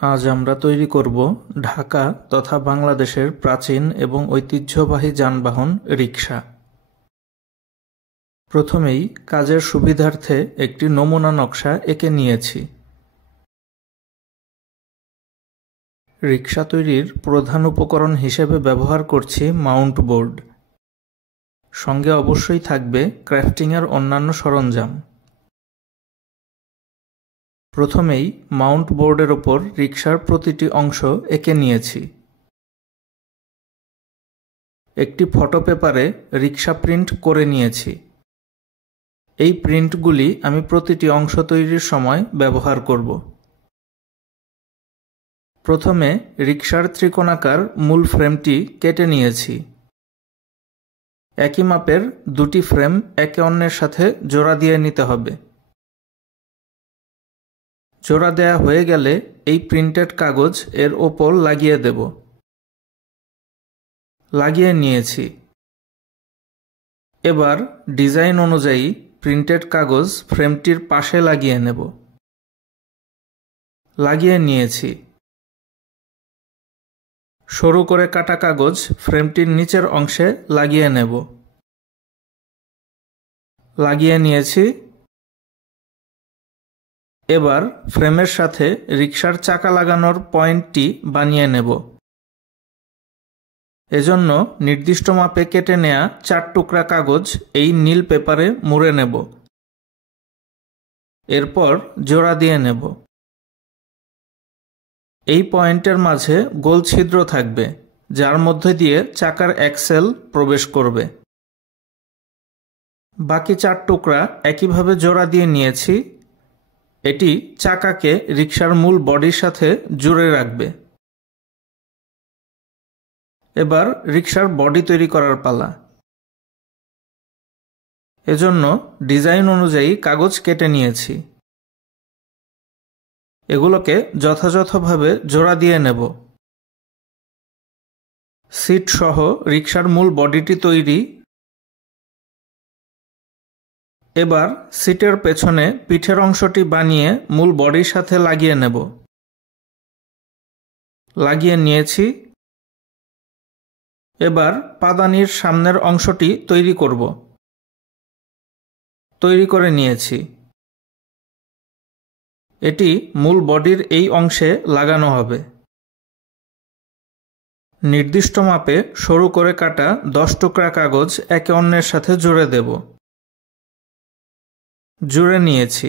আজ আমরা তৈরি করব ঢাকা তথা বাংলাদেশের প্রাচীন এবং ঐতিহ্যবাহী যানবাহন রিকশা। প্রথমেই কাজের সুবিধার্থে একটি নমুনা নকশা এঁকে নিয়েছি। রিকশা তৈরির প্রধান উপকরণ হিসেবে ব্যবহার করছি মাউন্ট বোর্ড। সঙ্গে অবশ্যই থাকবে ক্রাফটিংয়ের অন্যান্য সরঞ্জাম। প্রথমেই মাউন্ট বোর্ডের ওপর রিকশার প্রতিটি অংশ এঁকে নিয়েছি। একটি ফটো পেপারে রিকশা প্রিন্ট করে নিয়েছি। এই প্রিন্টগুলি আমি প্রতিটি অংশ তৈরির সময় ব্যবহার করব। প্রথমে রিকশার ত্রিকোণাকার মূল ফ্রেমটি কেটে নিয়েছি। একই মাপের দুটি ফ্রেম একে অন্যের সাথে জোড়া দিয়ে নিতে হবে। জোড়া দেয়া হয়ে গেলে এই প্রিন্টেড কাগজ এর ওপর লাগিয়ে দেব। লাগিয়ে নিয়েছি। এবার ডিজাইন অনুযায়ী প্রিন্টেড কাগজ ফ্রেমটির পাশে লাগিয়ে নেব। লাগিয়ে নিয়েছি। সরু করে কাটা কাগজ ফ্রেমটির নিচের অংশে লাগিয়ে নেব। লাগিয়ে নিয়েছি। এবার ফ্রেমের সাথে রিকশার চাকা লাগানোর পয়েন্টটি বানিয়ে নেব। এজন্য নির্দিষ্ট মাপে কেটে নেয়া 4 টুকরা কাগজ এই নীল পেপারে মুড়ে নেব। এরপর জোড়া দিয়ে নেব। এই পয়েন্টের মাঝে গোল ছিদ্র থাকবে, যার মধ্যে দিয়ে চাকার অ্যাক্সেল প্রবেশ করবে। বাকি 4 টুকরা একইভাবে জোড়া দিয়ে নিয়েছি। এটি চাকাকে রিকশার মূল বডির সাথে জুড়ে রাখবে। এবার রিকশার বডি তৈরি করার পালা। এজন্য ডিজাইন অনুযায়ী কাগজ কেটে নিয়েছি। এগুলোকে যথাযথভাবে জোড়া দিয়ে নেব। সিট সহ রিকশার মূল বডিটি তৈরি। এবার সিটের পেছনে পিঠের অংশটি বানিয়ে মূল বডির সাথে লাগিয়ে নেব। লাগিয়ে নিয়েছি। এবার পাদানির সামনের অংশটি তৈরি করব। তৈরি করে নিয়েছি। এটি মূল বডির এই অংশে লাগানো হবে। নির্দিষ্ট মাপে সরু করে কাটা 10 টুকরা কাগজ একে অন্যের সাথে জুড়ে দেব। জুড়ে নিয়েছি।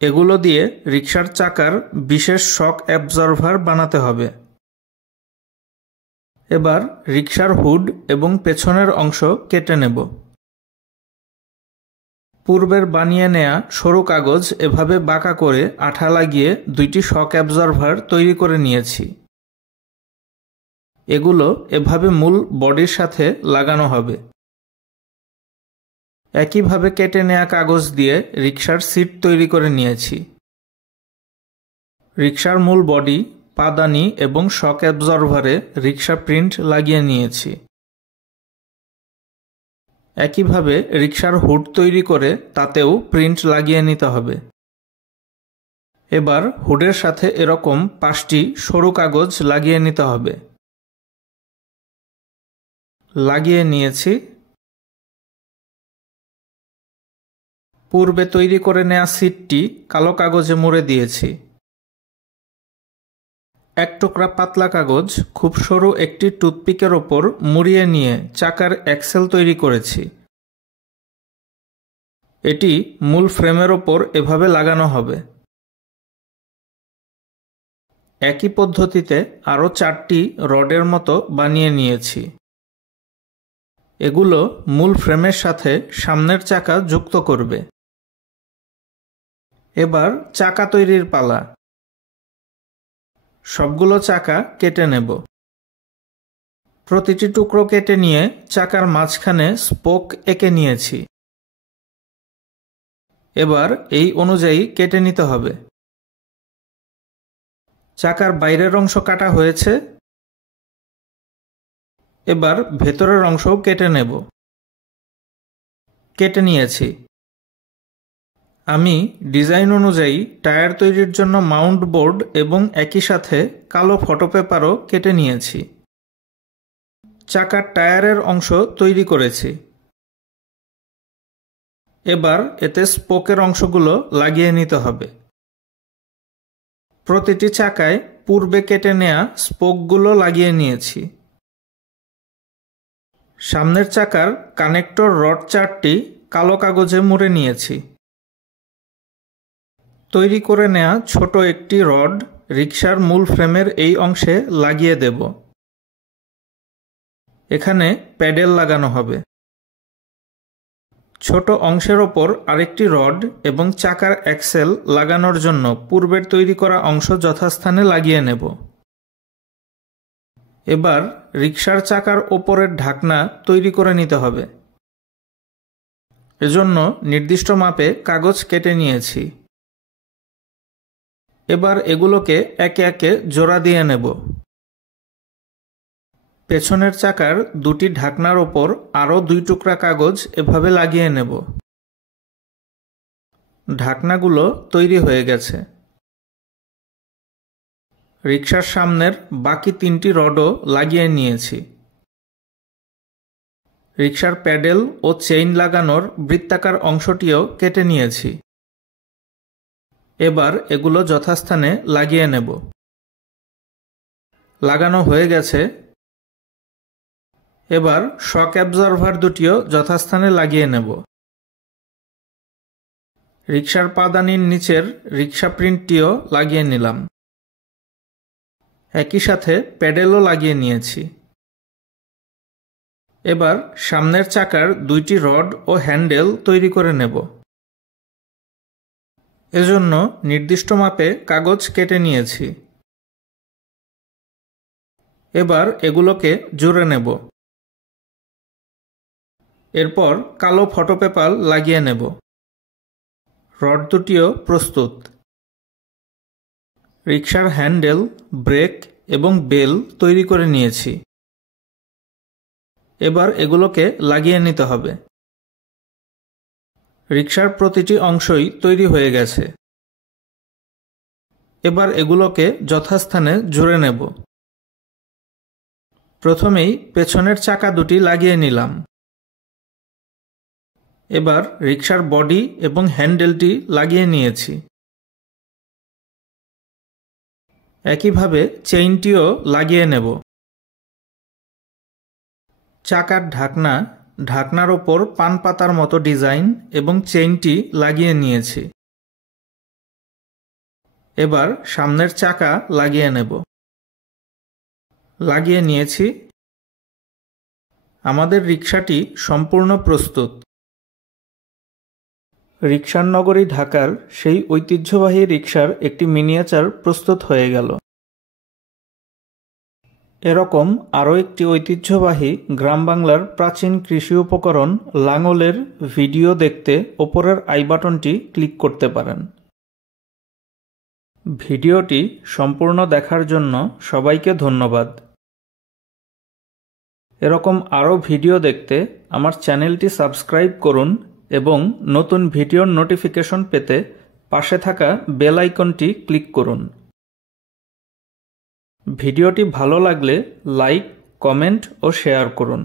এগুলো দিয়ে রিকশার চাকার বিশেষ শক অ্যাবজর্ভার বানাতে হবে। এবার রিকশার হুড এবং পেছনের অংশ কেটে নেব। পূর্বের বানিয়ে নেয়া সরু কাগজ এভাবে বাঁকা করে আঠা লাগিয়ে 2টি শক অ্যাবজর্ভার তৈরি করে নিয়েছি। এগুলো এভাবে মূল বডির সাথে লাগানো হবে। একইভাবে কেটে নেয়া কাগজ দিয়ে রিকশার সিট তৈরি করে নিয়েছি। রিকশার মূল বডি, পাদানি এবং শক অ্যাবজর্ভারে রিকশা প্রিন্ট লাগিয়ে নিয়েছি। একইভাবে রিকশার হুড তৈরি করে তাতেও প্রিন্ট লাগিয়ে নিতে হবে। এবার হুডের সাথে এরকম 5টি সরু কাগজ লাগিয়ে নিতে হবে। লাগিয়ে নিয়েছি। পূর্বে তৈরি করে নেয়া সিটটি কালো কাগজে মুড়ে দিয়েছি। 1 টুকরা পাতলা কাগজ খুব সরু একটি টুথপিকের ওপর মুড়িয়ে নিয়ে চাকার অ্যাক্সেল তৈরি করেছি। এটি মূল ফ্রেমের ওপর এভাবে লাগানো হবে। একই পদ্ধতিতে আরও 4টি রডের মতো বানিয়ে নিয়েছি। এগুলো মূল ফ্রেমের সাথে সামনের চাকা যুক্ত করবে। এবার চাকা তৈরির পালা। সবগুলো চাকা কেটে নেব। প্রতিটি টুকরো কেটে নিয়ে চাকার মাঝখানে স্পোক এঁকে নিয়েছি। এবার এই অনুযায়ী কেটে নিতে হবে। চাকার বাইরের অংশ কাটা হয়েছে। এবার ভেতরের অংশও কেটে নেব। কেটে নিয়েছি। আমি ডিজাইন অনুযায়ী টায়ার তৈরির জন্য মাউন্ট বোর্ড এবং একই সাথে কালো ফটোপেপারও কেটে নিয়েছি। চাকার টায়ারের অংশ তৈরি করেছি। এবার এতে স্পোকের অংশগুলো লাগিয়ে নিতে হবে। প্রতিটি চাকায় পূর্বে কেটে নেওয়া স্পোকগুলো লাগিয়ে নিয়েছি। সামনের চাকার কানেক্টর রড চারটি কালো কাগজে মুড়ে নিয়েছি। তৈরি করে নেওয়া ছোট একটি রড রিকশার মূল ফ্রেমের এই অংশে লাগিয়ে দেব। এখানে প্যাডেল লাগানো হবে। ছোট অংশের ওপর আরেকটি রড এবং চাকার অ্যাক্সেল লাগানোর জন্য পূর্বের তৈরি করা অংশ যথাস্থানে লাগিয়ে নেব। এবার রিকশার চাকার ওপরের ঢাকনা তৈরি করে নিতে হবে। এজন্য নির্দিষ্ট মাপে কাগজ কেটে নিয়েছি। এবার এগুলোকে একে একে জোড়া দিয়ে নেব। পেছনের চাকার দুটি ঢাকনার ওপর আরও 2 টুকরা কাগজ এভাবে লাগিয়ে নেব। ঢাকনাগুলো তৈরি হয়ে গেছে। রিকশার সামনের বাকি 3টি রডও লাগিয়ে নিয়েছি। রিকশার প্যাডেল ও চেইন লাগানোর বৃত্তাকার অংশটিও কেটে নিয়েছি। এবার এগুলো যথাস্থানে লাগিয়ে নেব। লাগানো হয়ে গেছে। এবার শক অ্যাবজর্ভার দুটিও যথাস্থানে লাগিয়ে নেব। রিকশার পাদানির নিচের রিকশা প্রিন্টটিও লাগিয়ে নিলাম। একই সাথে প্যাডেলও লাগিয়ে নিয়েছি। এবার সামনের চাকার 2টি রড ও হ্যান্ডেল তৈরি করে নেব। এজন্য নির্দিষ্ট মাপে কাগজ কেটে নিয়েছি। এবার এগুলোকে জুড়ে নেব। এরপর কালো ফটোপেপার লাগিয়ে নেব। রড দুটিও প্রস্তুত। রিকশার হ্যান্ডেল, ব্রেক এবং বেল তৈরি করে নিয়েছি। এবার এগুলোকে লাগিয়ে নিতে হবে। রিকশার প্রতিটি অংশই তৈরি হয়ে গেছে। এবার এগুলোকে যথাস্থানে জুড়ে নেব। প্রথমেই পেছনের চাকা দুটি লাগিয়ে নিলাম। এবার রিকশার বডি এবং হ্যান্ডেলটি লাগিয়ে নিয়েছি। একইভাবে চেইনটিও লাগিয়ে নেব। চাকার ঢাকনা, ঢাকনার ওপর পান পাতার মতো ডিজাইন এবং চেইনটি লাগিয়ে নিয়েছি। এবার সামনের চাকা লাগিয়ে নেব। লাগিয়ে নিয়েছি। আমাদের রিকশাটি সম্পূর্ণ প্রস্তুত। রিকশার নগরী ঢাকার সেই ঐতিহ্যবাহী রিকশার একটি মিনিয়েচার প্রস্তুত হয়ে গেল। এরকম আরও একটি ঐতিহ্যবাহী গ্রাম বাংলার প্রাচীন কৃষি উপকরণ লাঙলের ভিডিও দেখতে ওপরের আই বাটনটি ক্লিক করতে পারেন। ভিডিওটি সম্পূর্ণ দেখার জন্য সবাইকে ধন্যবাদ। এরকম আরও ভিডিও দেখতে আমার চ্যানেলটি সাবস্ক্রাইব করুন এবং নতুন ভিডিওর নোটিফিকেশন পেতে পাশে থাকা বেল আইকনটি ক্লিক করুন। ভিডিওটি ভালো লাগলে লাইক, কমেন্ট ও শেয়ার করুন।